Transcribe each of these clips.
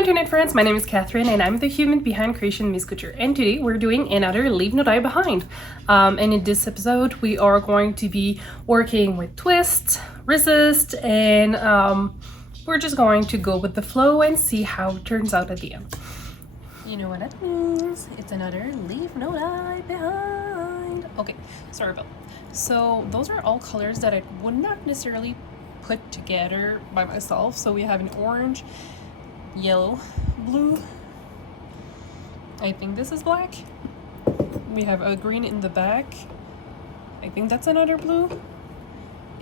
internet friends, my name is Catherine and I'm the human behind Creation Miss Couture, and today we're doing another Leave No Die Behind. And in this episode we are going to be working with twist, resist, and we're just going to go with the flow and see how it turns out at the end. You know what that means? It's another Leave No Die Behind. Okay, sorry about that. So those are all colors that I would not necessarily put together by myself. So we have an orange, yellow, blue, I think this is black, we have a green in the back, I think that's another blue,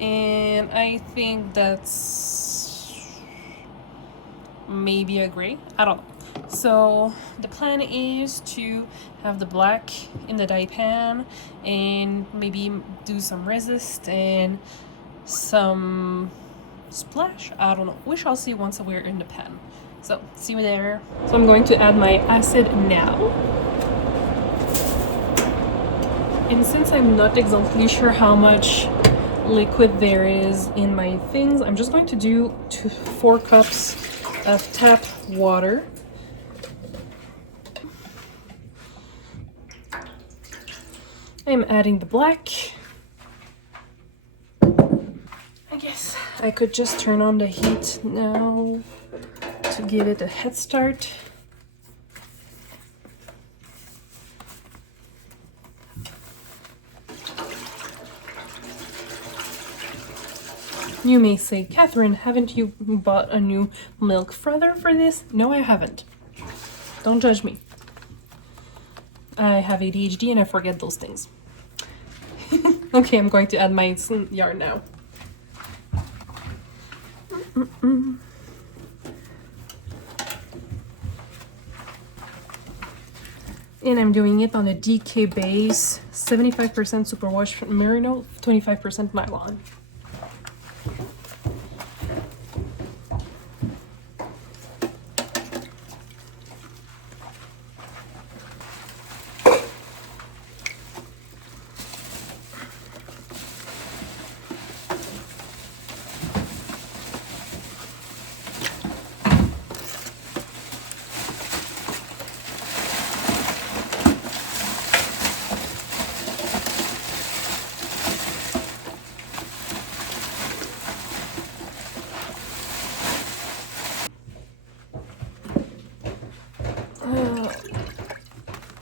and I think that's maybe a gray, I don't know. So the plan is to have the black in the dye pan and maybe do some resist and some splash, I don't know, we shall see once we're in the pan. So, see you there. So I'm going to add my acid now. And since I'm not exactly sure how much liquid there is in my things, I'm just going to do 4 cups of tap water. I'm adding the black. I guess I could just turn on the heat now to give it a head start. You may say, Catherine, haven't you bought a new milk frother for this? No, I haven't. Don't judge me. I have ADHD and I forget those things. Okay, I'm going to add my yarn now. And I'm doing it on a DK base, 75% superwash merino, 25% nylon.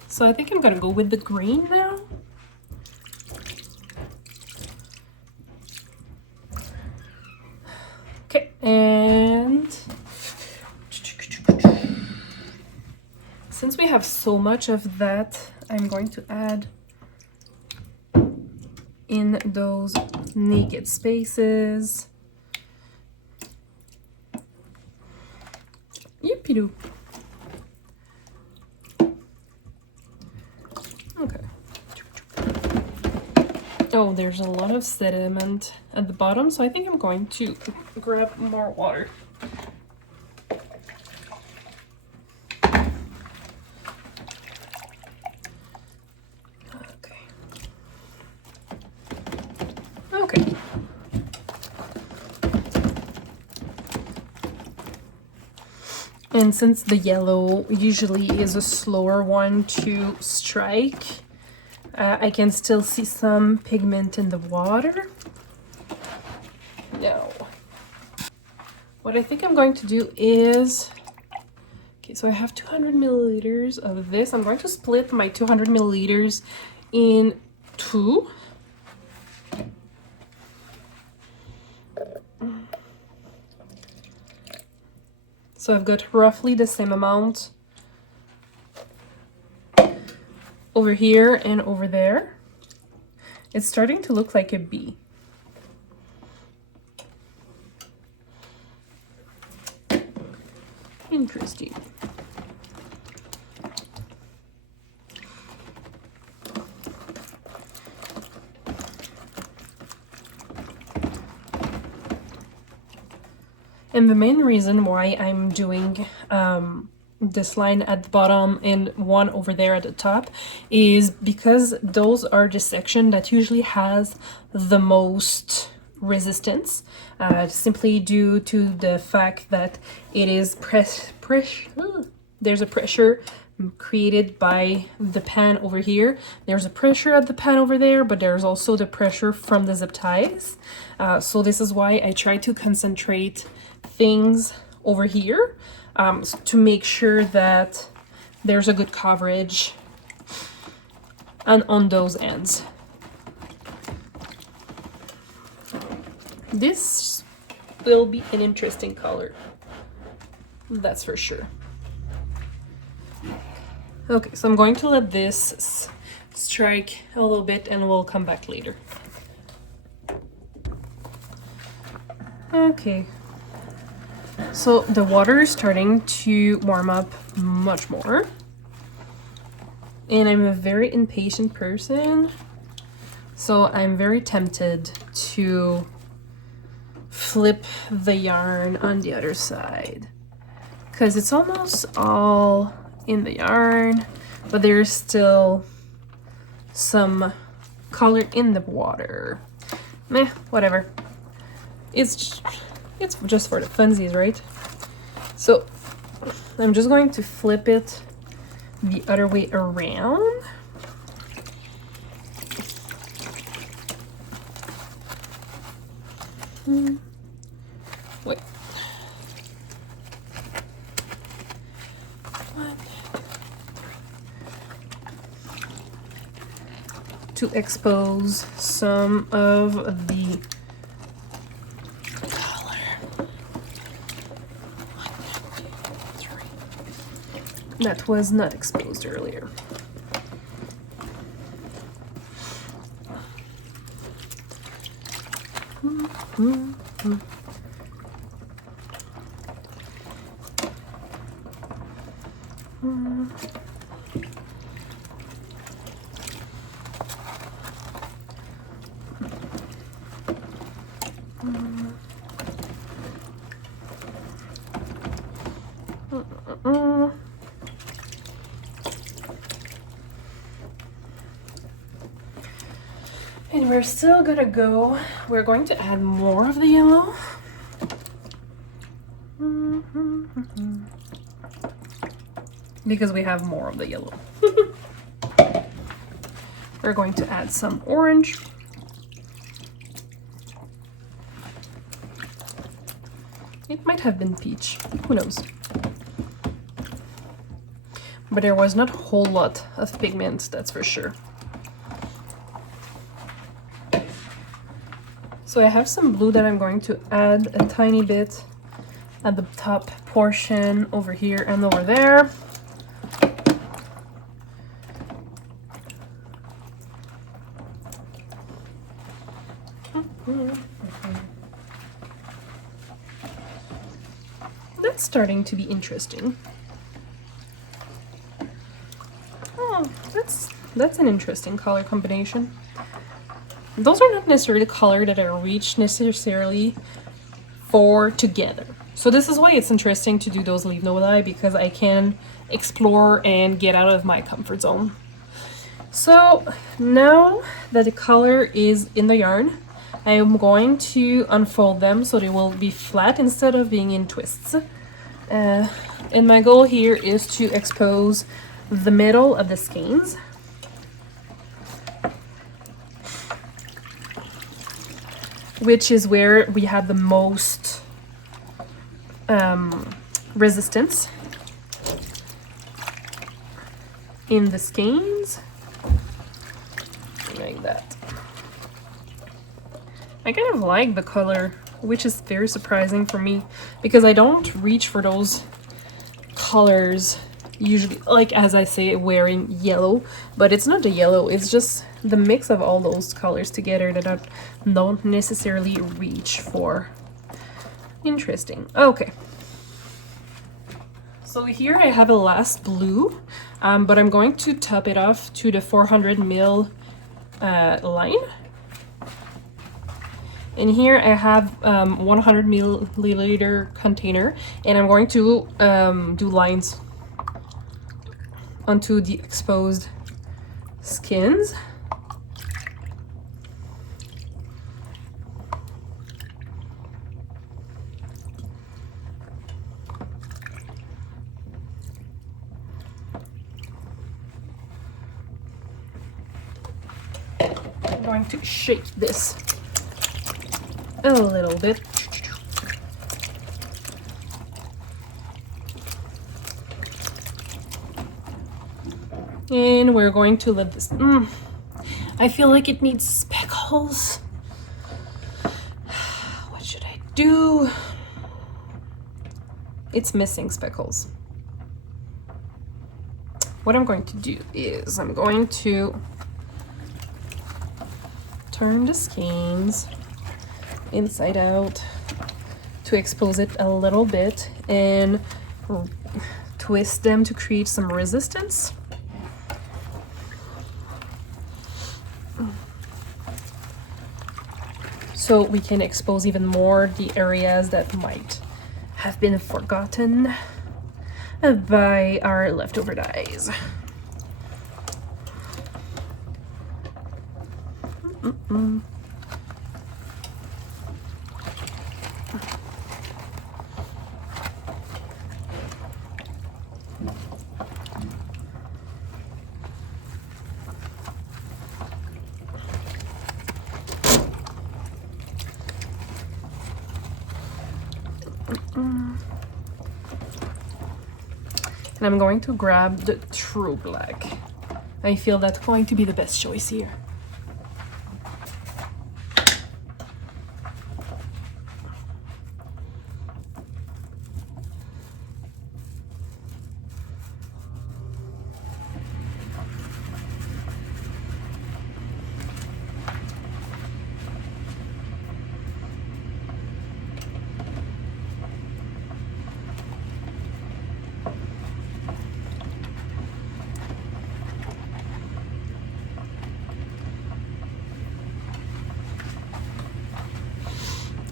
So I think I'm gonna go with the green now. Okay, and since we have so much of that, I'm going to add in those naked spaces. Yippee-doo. Okay. Oh, there's a lot of sediment at the bottom, so I think I'm going to grab more water. Okay. Okay. And since the yellow usually is a slower one to strike, I can still see some pigment in the water. No. What I think I'm going to do is, okay, so I have 200 milliliters of this. I'm going to split my 200 milliliters in 2. So I've got roughly the same amount over here and over there. It's starting to look like a bee. Interesting. And the main reason why I'm doing this line at the bottom and one over there at the top is because those are the section that usually has the most resistance, simply due to the fact that it is there's a pressure created by the pan over here. There's a pressure at the pan over there, but there's also the pressure from the zip ties. So this is why I try to concentrate things over here, to make sure that there's a good coverage and on those ends. This will be an interesting color, that's for sure. Okay, so I'm going to let this strike a little bit and we'll come back later. Okay, so the water is starting to warm up much more. And I'm a very impatient person, so I'm very tempted to flip the yarn on the other side, because it's almost all in the yarn, but there's still some color in the water. Meh, whatever. It's just for the funsies, right? So I'm just going to flip it the other way around. Wait. To expose some of the color. 1, 2, 3. That was not exposed earlier. And we're still gonna go, we're going to add more of the yellow. Because we have more of the yellow. We're going to add some orange. It might have been peach, who knows. But there was not a whole lot of pigment, that's for sure. So I have some blue that I'm going to add a tiny bit at the top portion over here and over there. That's starting to be interesting. Oh, that's an interesting color combination. Those are not necessarily the color that I reach necessarily for together. So this is why it's interesting to do those leave no dye, because I can explore and get out of my comfort zone. So now that the color is in the yarn, I am going to unfold them so they will be flat instead of being in twists. And my goal here is to expose the middle of the skeins. Which is where we have the most resistance in the skeins, like that. I kind of like the color, which is very surprising for me, because I don't reach for those colors usually, like as I say, wearing yellow, but it's not the yellow, it's just the mix of all those colors together that I don't necessarily reach for. Interesting. Okay, so here I have a last blue, but I'm going to top it off to the 400 ml line. And here I have 100 milliliter container, and I'm going to do lines onto the exposed skins. going to shake this a little bit. And we're going to let this, I feel like it needs speckles. What should I do? It's missing speckles. What I'm going to do is I'm going to turn the skeins inside out to expose it a little bit and twist them to create some resistance. So we can expose even more the areas that might have been forgotten by our leftover dyes. And I'm going to grab the true black. I feel that's going to be the best choice here.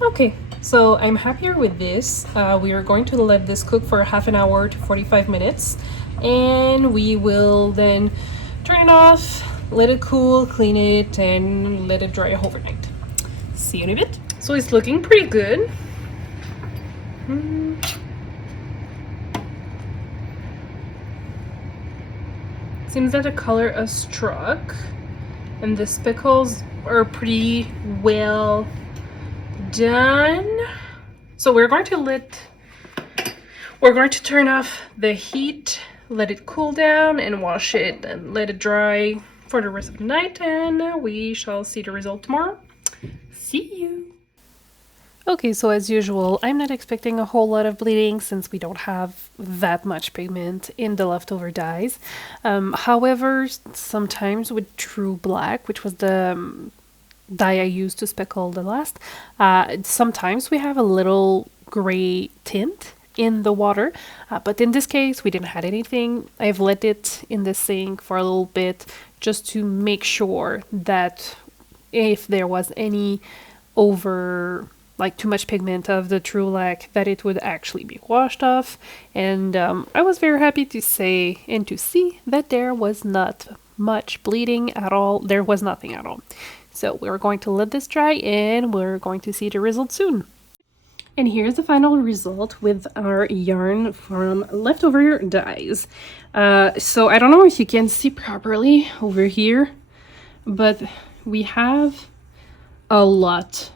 Okay, so I'm happier with this. We are going to let this cook for half an hour to 45 minutes, and we will then turn it off, let it cool, clean it, and let it dry overnight. See you in a bit. So it's looking pretty good. Seems that the color is struck, and the speckles are pretty well done. So we're going to turn off the heat, let it cool down, and wash it and let it dry for the rest of the night, and we shall see the result tomorrow. See you. Okay, so as usual, I'm not expecting a whole lot of bleeding since we don't have that much pigment in the leftover dyes. However, sometimes with True Black, which was the dye I used to speckle the last, sometimes we have a little gray tint in the water, but in this case we didn't have anything. I've let it in the sink for a little bit just to make sure that if there was any too much pigment of the True Black, that it would actually be washed off. And I was very happy to say and to see that there was not much bleeding at all. There was nothing at all. So we're going to let this dry and we're going to see the result soon. And here's the final result with our yarn from leftover dyes. So I don't know if you can see properly over here, but we have a lot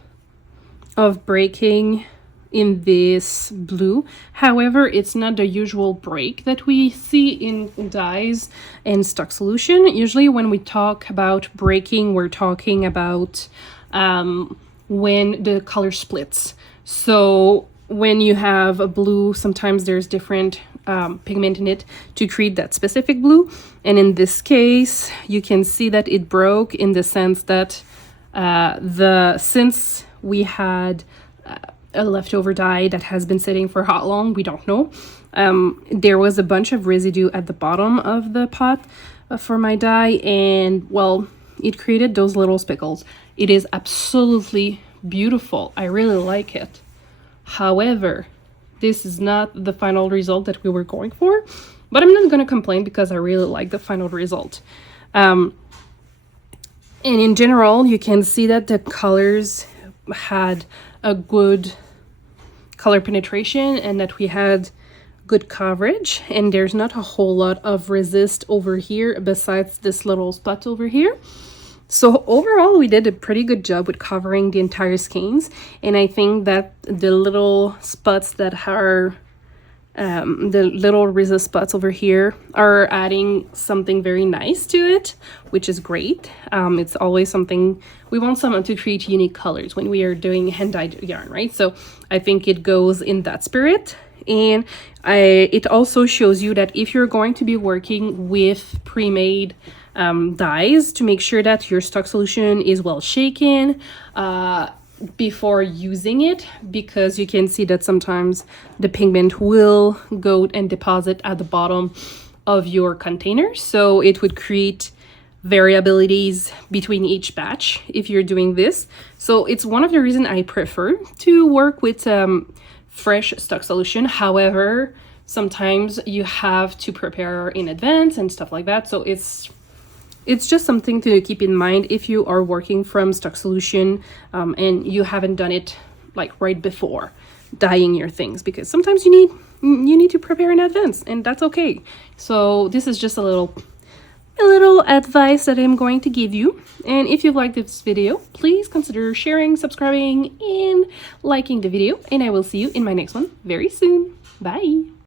of breaking in this blue. However, it's not the usual break that we see in dyes and stock solution. Usually when we talk about breaking, we're talking about when the color splits. So when you have a blue, sometimes there's different pigment in it to create that specific blue. And in this case, you can see that it broke in the sense that since we had a leftover dye that has been sitting for how long, we don't know. There was a bunch of residue at the bottom of the pot for my dye, and well, it created those little speckles. It is absolutely beautiful. I really like it. However, this is not the final result that we were going for, but I'm not going to complain because I really like the final result. And in general, you can see that the colors had a good color penetration and that we had good coverage, and there's not a whole lot of resist over here besides this little spot over here. So overall, we did a pretty good job with covering the entire skeins, and I think that the little spots that are the little resist spots over here are adding something very nice to it, which is great. It's always something we want someone to create unique colors when we are doing hand-dyed yarn, right? So I think it goes in that spirit. And it also shows you that if you're going to be working with pre-made dyes, to make sure that your stock solution is well shaken before using it, because you can see that sometimes the pigment will go and deposit at the bottom of your container, so it would create variabilities between each batch if you're doing this. So it's one of the reasons I prefer to work with fresh stock solution. However, sometimes you have to prepare in advance and stuff like that, so it's just something to keep in mind if you are working from stock solution and you haven't done it like right before dyeing your things, because sometimes you need to prepare in advance, and that's okay. So this is just a little advice that I'm going to give you. And if you've liked this video, please consider sharing, subscribing, and liking the video, and I will see you in my next one very soon. Bye.